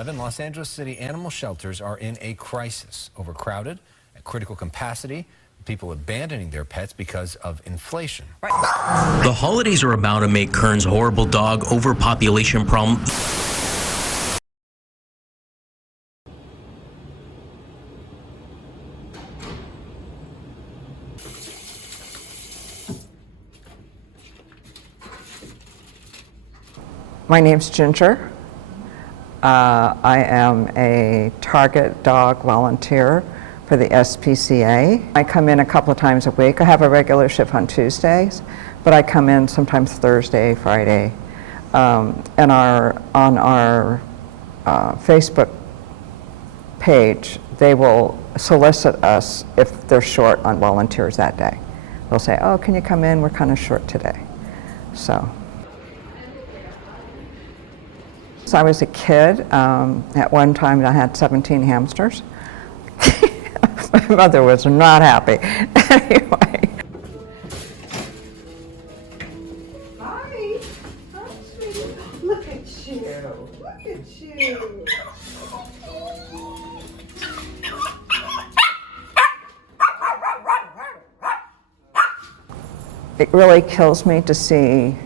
11, Los Angeles City animal shelters are in a crisis. Overcrowded, at critical capacity, people abandoning their pets because of inflation. The holidays are about to make Kern's horrible dog overpopulation problem. My name's Ginger. I am a Target dog volunteer for the SPCA. I come in a couple of times a week. I have a regular shift on Tuesdays, but I come in sometimes Thursday, Friday. And on our Facebook page, they will solicit us if they're short on volunteers that day. They'll say, oh, can you come in? We're kind of short today. So I was a kid. At one time I had 17 hamsters. My mother was not happy. Anyway. Hi. Hi, sweetie. Look at you. Look at you. It really kills me to see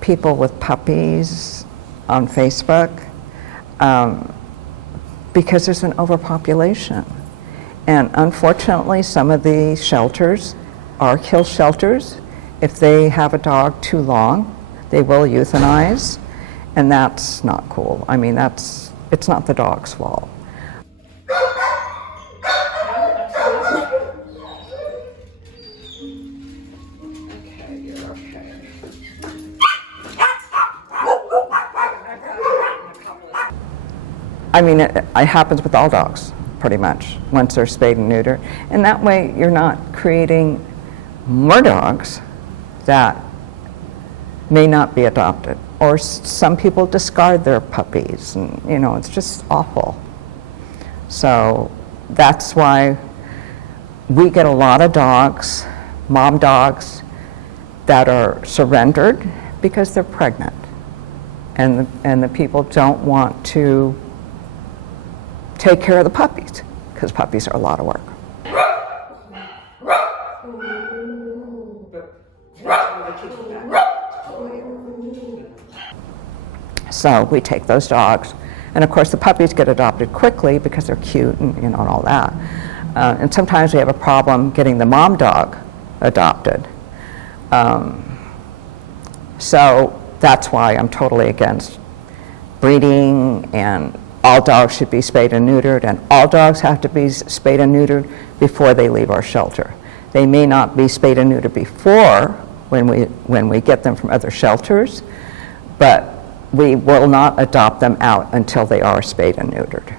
people with puppies on Facebook because there's an overpopulation. And unfortunately, some of the shelters are kill shelters. If they have a dog too long, they will euthanize, and that's not cool. I mean, it's not the dog's fault. I mean, it happens with all dogs, pretty much, once they're spayed and neutered. And that way, you're not creating more dogs that may not be adopted. Or some people discard their puppies, and you know, it's just awful. So that's why we get a lot of dogs, mom dogs, that are surrendered because they're pregnant. And the people don't want to take care of the puppies, because puppies are a lot of work. So we take those dogs, and of course the puppies get adopted quickly because they're cute and you know and all that. And sometimes we have a problem getting the mom dog adopted. So that's why I'm totally against breeding, and all dogs should be spayed and neutered, and all dogs have to be spayed and neutered before they leave our shelter. They may not be spayed and neutered before when we get them from other shelters, but we will not adopt them out until they are spayed and neutered.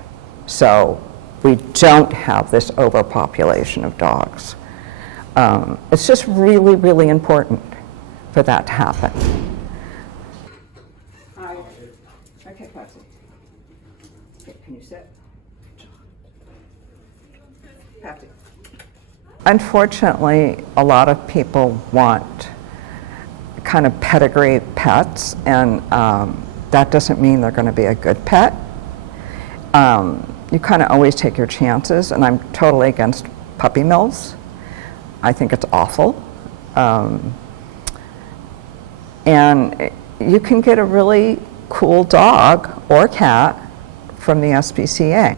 So we don't have this overpopulation of dogs. It's just really, really important for that to happen. Hi. Okay, Patsy. Okay, can you sit? Patsy. Unfortunately, a lot of people want kind of pedigree pets, and that doesn't mean they're going to be a good pet. You kind of always take your chances, and I'm totally against puppy mills. I think it's awful. And you can get a really cool dog or cat from the SPCA.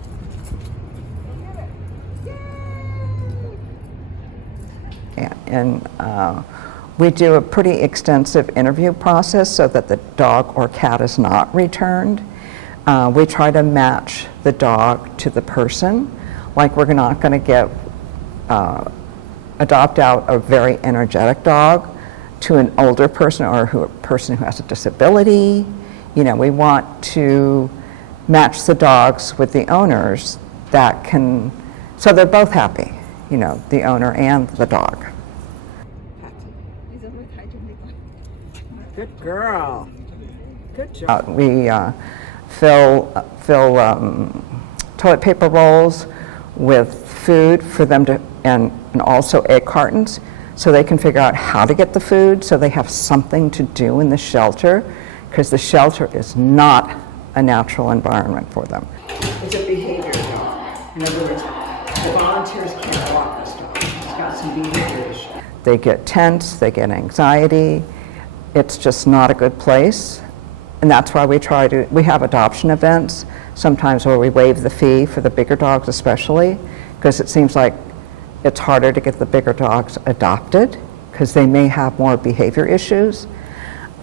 And we do a pretty extensive interview process so that the dog or cat is not returned. We try to match the dog to the person. Like, we're not going to adopt out a very energetic dog to an older person or a person who has a disability. You know, we want to match the dogs with the owners that can, so they're both happy, you know, the owner and the dog. Good girl. Good job. We fill toilet paper rolls with food for them to, and also egg cartons, so they can figure out how to get the food, so they have something to do in the shelter, because the shelter is not a natural environment for them. It's a behavior dog. In other words, the volunteers can't walk this dog. It's got some behavior issues. They get tense, they get anxiety. It's just not a good place. And that's why we have adoption events, sometimes where we waive the fee for the bigger dogs especially, because it seems like it's harder to get the bigger dogs adopted because they may have more behavior issues.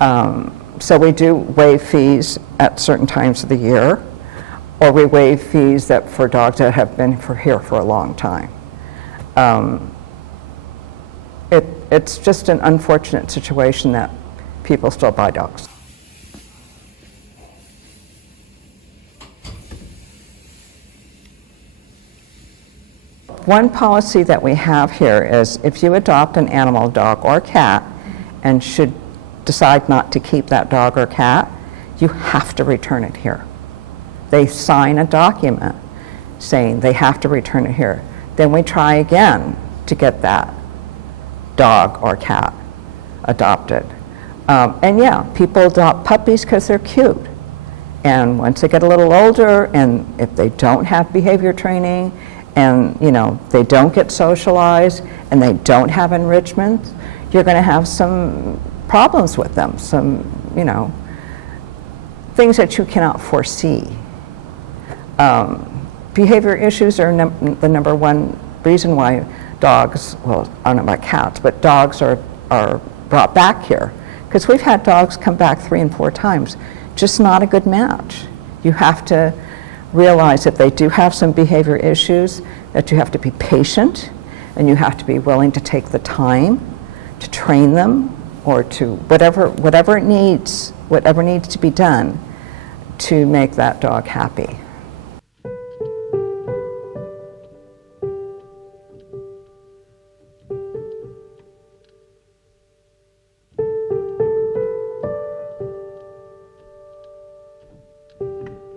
So we do waive fees at certain times of the year, or we waive fees for dogs that have been here for a long time. It's just an unfortunate situation that people still buy dogs. One policy that we have here is if you adopt an animal, dog or cat, and should decide not to keep that dog or cat, you have to return it here. They sign a document saying they have to return it here. Then we try again to get that dog or cat adopted. And yeah, people adopt puppies because they're cute. And once they get a little older, and if they don't have behavior training, and they don't get socialized, and they don't have enrichment, you're going to have some problems with them, some things that you cannot foresee. Behavior issues are the number one reason why dogs, well, I don't know about cats, but dogs are brought back here. Because we've had dogs come back 3 and 4 times. Just not a good match. You have to realize if they do have some behavior issues, that you have to be patient, and you have to be willing to take the time to train them, or to whatever needs to be done to make that dog happy.